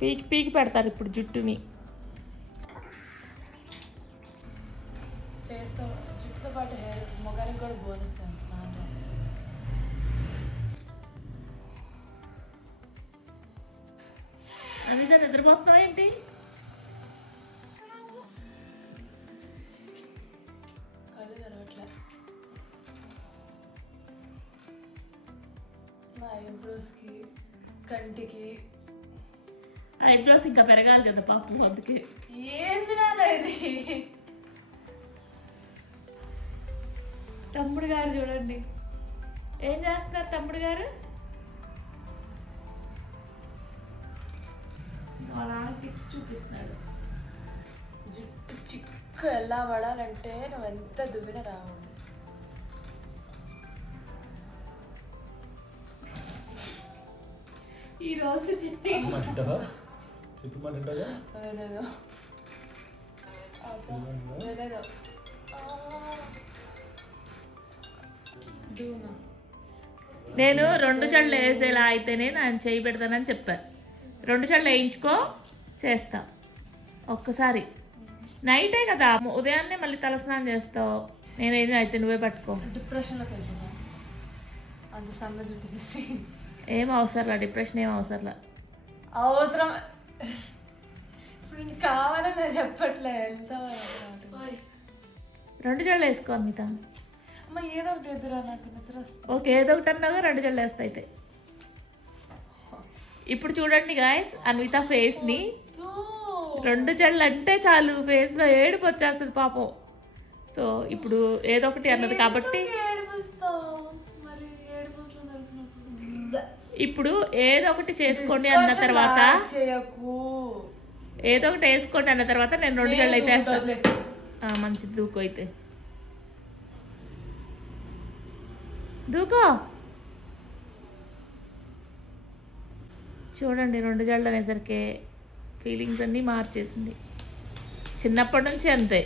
పీకి పీకి పెడతారు ఇప్పుడు జుట్టుని. జుట్టుతో పాటు హెయిర్ మొగానికి కూడా బోనస్. అనిత నిద్రపోతున్నావు ఏంటి? కళ్ళు తెరవట్లే. నా ఐబ్రోస్కి కంటికి ఐబ్రోస్ ఇంకా పెరగాలి కదా పాపం, అందుకే. ఏంది నాన్న ఇది? తమ్ముడు గారు చూడండి ఏం చేస్తున్నారు. తమ్ముడు గారు వాళ్ళ టిప్స్ చూపిస్తున్నాడు. జుట్టు చిక్కు ఎలా పడాలంటే నువ్వు ఎంత దువ్విన రావు. ఈ రోజు నేను 2 జడలు వేసేలా అయితేనే నేను చేయి పెడతానని చెప్పాను. 2 జడలు వేయించుకో, చేస్తా. ఒక్కసారి నైటే కదా, ఉదయాన్నే మళ్ళీ తలస్నానం చేస్తావు. నేనేది అయితే నువ్వే పట్టుకో. డిప్రెషన్లోకి వెళ్తున్నా అంత సన్న జుట్టు చూసి. ఏం అవసరంలా, డిప్రెషన్ ఏం అవసరంలా. అవసరం ఇప్పుడు నీకు కావాలని నేను చెప్పట్లే. వెళ్తావా? 2 జడలు వేసుకో అమిత. అమ్మ ఏదో ఒకటి ఎదురా, నాకు నిద్ర వస్తుంది. ఓకే, ఏదో ఒకటి అన్నాగా 2 జడలు వేస్తా అయితే. ఇప్పుడు చూడండి గాయస్ అన్విత ఫేస్ ని. 2 జడలు అంటే చాలు ఫేస్ లో ఏడుపు వచ్చేస్తుంది పాపం. సో ఇప్పుడు ఏదో ఒకటి అన్నది కాబట్టి ఇప్పుడు ఏదో ఒకటి చేసుకోండి అన్న తర్వాత, ఏదో ఒకటి వేసుకోండి అన్న తర్వాత నేను 2 జడలు అయితే వేస్తాను. మంచిది, దూకో అయితే దూకో. చూడండి 2 జడలు అనేసరికి ఫీలింగ్స్ అన్నీ మార్చేసింది. చిన్నప్పటి నుంచి అంతే,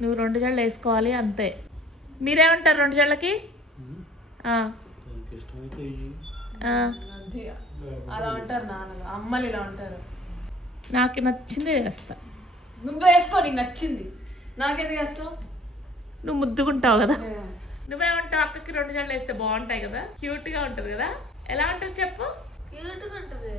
నువ్వు 2 జడలు వేసుకోవాలి అంతే. మీరేమంటారు 2 జడలకి? అలా ఉంటారు నాన్నలు, అమ్మలు ఇలా ఉంటారు. నాకు నచ్చింది వేస్తా. నువ్వు వేసుకో, నీకు నచ్చింది. నాకెందుకు వేస్తావు? నువ్వు ముద్దుకుంటావు కదా. నువ్వేమంటావు? అక్కకి 2 జడలు వేస్తే బాగుంటాయి కదా, క్యూట్ గా ఉంటది కదా. ఎలా ఉంటుంది చెప్పు? క్యూట్గా ఉంటుంది.